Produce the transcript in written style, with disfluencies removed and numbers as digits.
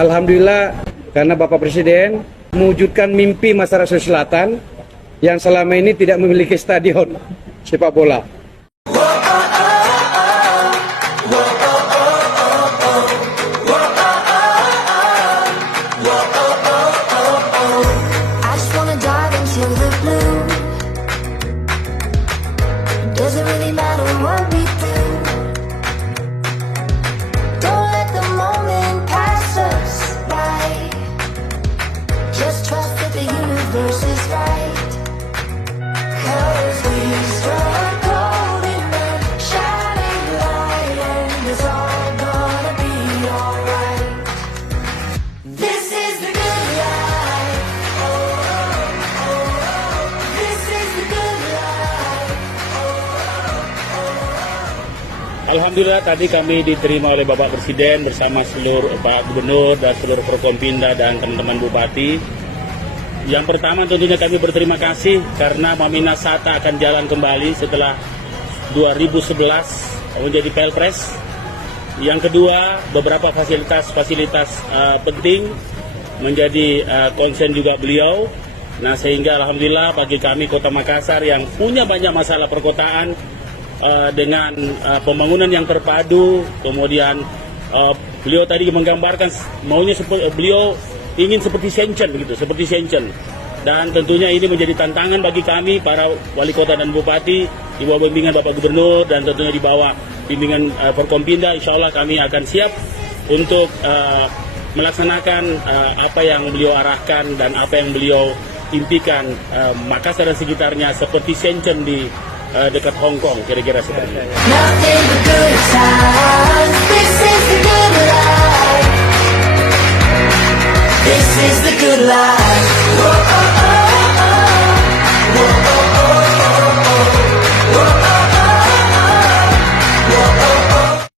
Alhamdulillah karena Bapak Presiden mewujudkan mimpi masyarakat Sulawesi Selatan yang selama ini tidak memiliki stadion sepak bola. Doesn't really matter what we do. Don't let the moment pass us by. Just trust that the universe is right. 'Cause we struck gold in the shining light, and it's all gonna be alright. This is the good life. Oh, oh, oh. This is the good life. Alhamdulillah tadi kami diterima oleh Bapak Presiden bersama seluruh Pak Gubernur dan seluruh Forkompinda dan teman-teman Bupati. Yang pertama tentunya kami berterima kasih karena Mamina Sata akan jalan kembali setelah 2011 menjadi Pelpres. Yang kedua, beberapa fasilitas-fasilitas penting menjadi konsen juga beliau. Nah, sehingga alhamdulillah bagi kami Kota Makassar yang punya banyak masalah perkotaan, dengan pembangunan yang terpadu, kemudian beliau tadi menggambarkan maunya beliau ingin seperti Shenzhen begitu, seperti Shenzhen. Dan tentunya ini menjadi tantangan bagi kami para wali kota dan bupati di bawah bimbingan Bapak Gubernur dan tentunya di bawah bimbingan Forkompinda. Insya Allah kami akan siap untuk melaksanakan apa yang beliau arahkan dan apa yang beliau impikan Makassar dan sekitarnya seperti Shenzhen di dekat Hong Kong, kira-kira seperti itu. Nothing but good times. This is the good life. This is the good life. Whoa, oh, oh.